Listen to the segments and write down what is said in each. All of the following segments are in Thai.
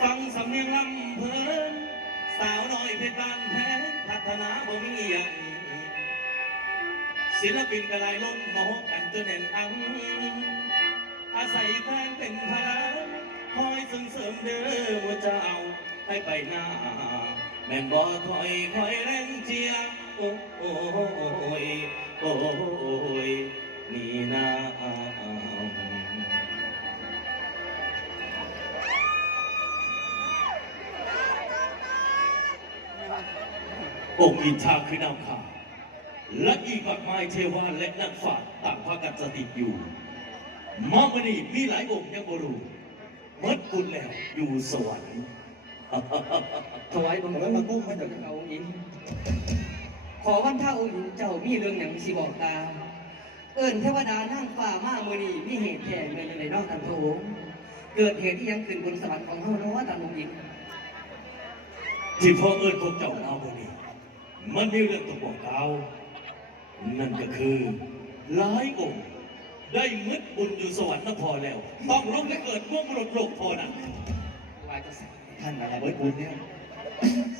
ฟังสำเนียงลำเพลิน สาวน้อยเพชรบ้านแพงพัฒนาบ่มีอย่างศิลปินกระไรล้นมาฮกกันจนแน่นอัง อาศัยแฟนเป็นพลังคอยส่งเสริมเด้อว่าจะเจ้าให้ไปหน้า แม่นบ่ถอยคอยแรงเจียโอ้โอ้ยโอ้ยนี่นา องค์อินทาคือนามข่าและอีกมากมายเทวาและนักฝ่าต่างพากันสถิตอยู่มามนีมีหลายองค์ยังบรูเมดบุญแล้วอยู่สวรรค์ถวายบังคมมากุ้งพระเจ้าเอาองค์หญิงขอวันท่าองค์หญิงเจ้ามีเรื่องอย่างสิบอกตา เอิญเทวดานั่งฟ้ามามือนีมีเหตุแท้เงินในนอกกันโถงเกิดเหตุที่ยังขึ้นบนสวรรค์ของเฮาเนาะตามองค์หญิงที่พ่อเอิญพวกเจ้าเอาวันนี้ มันมีเรื่องต้องบอกกล่าวนั่นก็คือหลายองค์ได้มึดบุญอยู่สวรรค์นพอแล้ว ต้องลงและเกิดม่วงมรดโลกพอนะว่าจะสั่งท่านอะไรเบิดบุญเนี่ย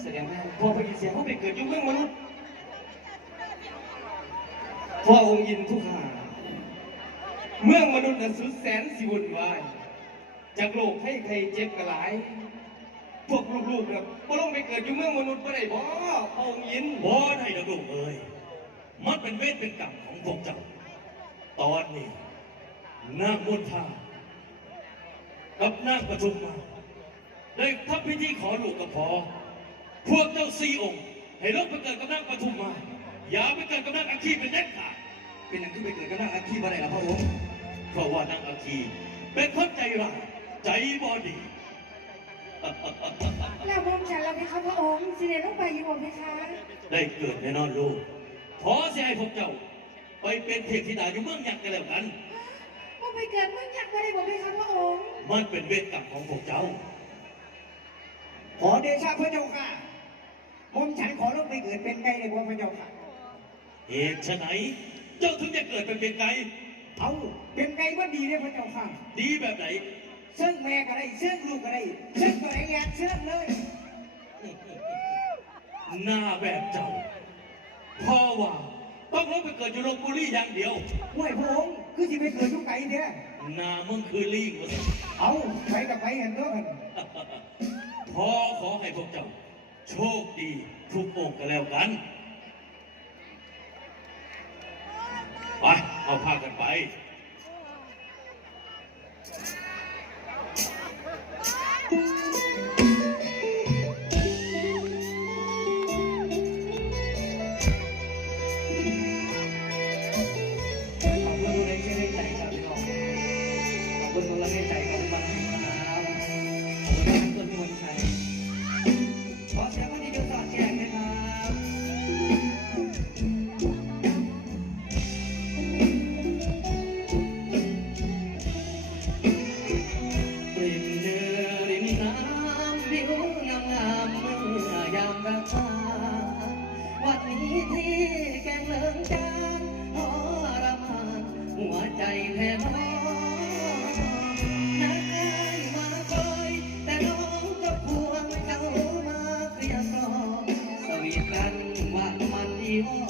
แสดงว่าพอไปยินเสียงเขาไปเกิดอยุ่งเมืองมนุษย์พ่อองค์หญิงทุกหาเมืองมนุษย์นั้นสุดแสนสิวุ่นวายจากโลกให้ใครเจ็บกระหลาย พวกลูกๆนะบ่ลงไปเกิดอยู่เมืองมนุษย์บ่ได้บ่พ่อองค์หญิงบ่ได้ดอกลูกเอ้ยมันเป็นเวทเป็นกรรมของพวกเจ้า ตอนนี้นางมนทากับนางประชุมมาได้ทำพิธีขอลูกกับพอพวกเจ้าสี่องค์ ให้ลงไปเกิดกับนางปทุมมา อย่าไปเกิดกับนางอาคีเป็นเด็ดขาดเป็นอย่างที่ไปเกิดก็น่าอาชีพอะไรล่ะพระองค์เพราะว่านางอาคีเป็นคนใจร้ายใจบอดี แล้วมอมฉันเราไปคะพระองค์สิเดลงไปอยู่บ่ไหมคะได้เกิดแน่นอนลูกขอเสียให้พวกเจ้า ไปเป็นเทพธิดาอยู่เมืองยักษ์กันแล้วกัน ว่าไปเกิดเมืองยักษ์บ่ได้บ่ไหมคะพระองค์ มันเป็นเวรกรรมของพวกเจ้า ขอเดชะพระเจ้าค่ะผมฉันขอลงไปเกิดเป็นไก่ในบัวพระเจ้าค่ะ เหตุไฉนเจ้าถึงจะเกิดเป็นเป็นไงเอาเป็นไก่ว่าดีเลยพระเจ้าค่ะ ดีแบบไหน เสื้อแม่ก็ได้เสื้อลูกก็ได้เสื้อตัวไหนอยากเสื้อเลยหน้าแบบเจ้าพ่อว่าต้องลงไปเกิดอยู่ลบบุรีอย่างเดียวห่วยพระองค์คือสิไปเกิดทุกไก่เนี่ยหน้ามึงคือลิงวะสิเอาไปกับไปเห็นด้วยกันพ่อขอให้พวกเจ้า โชคดีทุกองค์กันแล้วกันไปเอาพากันไป ใจแท้น้องนานมาคอยแต่น้องก็ควงเจ้ามาเคลียร์กองสวีทกันหวานมันดีหอ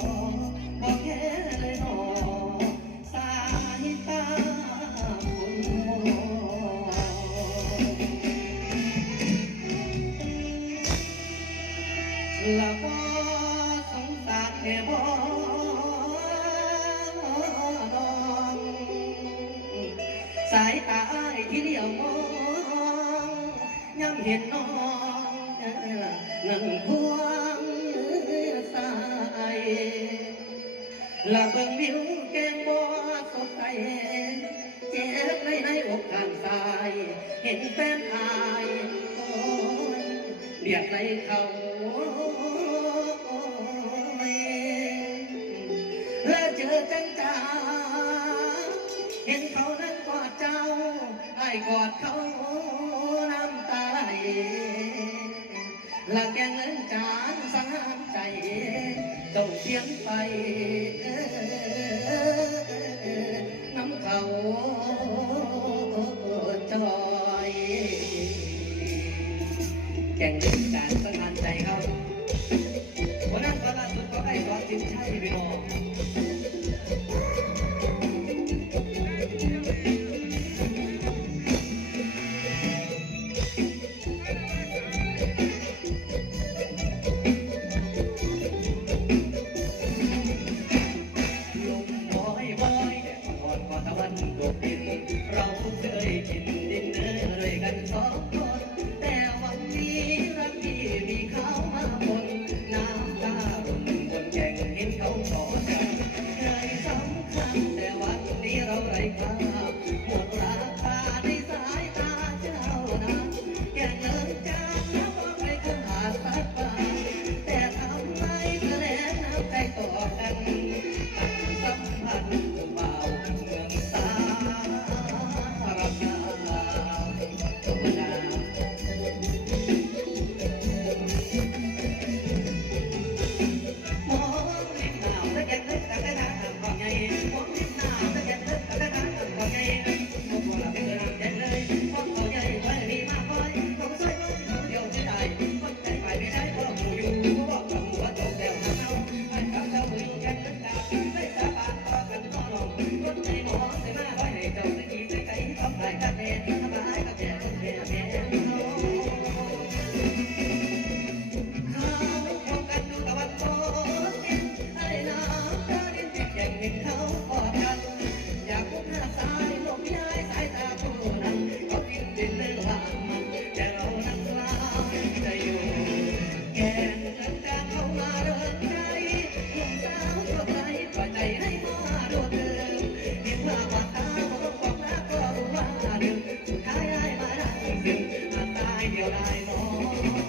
บอกแค่เลยหนองสายตาคุณมองละ ละเบิ่งวิวแกงบ่สดใสเจ็บในในอกข้างซ้าย เห็นแฟนอายโอ้ยเบียดไหลเขาแล้วเจอจังจ้าเห็นเขานั้นกอดเจ้าไอ้กอดเขาน้ำตาไหลละแกงเล่นจานสา ใจเจ้าเพียงไปน้ำเขาจอยแก่งเรื่องการสนานใจเขาวันนั้นตอนล่าสุดก็ได้สอนสินชัยพี่น้องลมบอยบอยก่อนก่อนตะวันตก Yeah. anymore.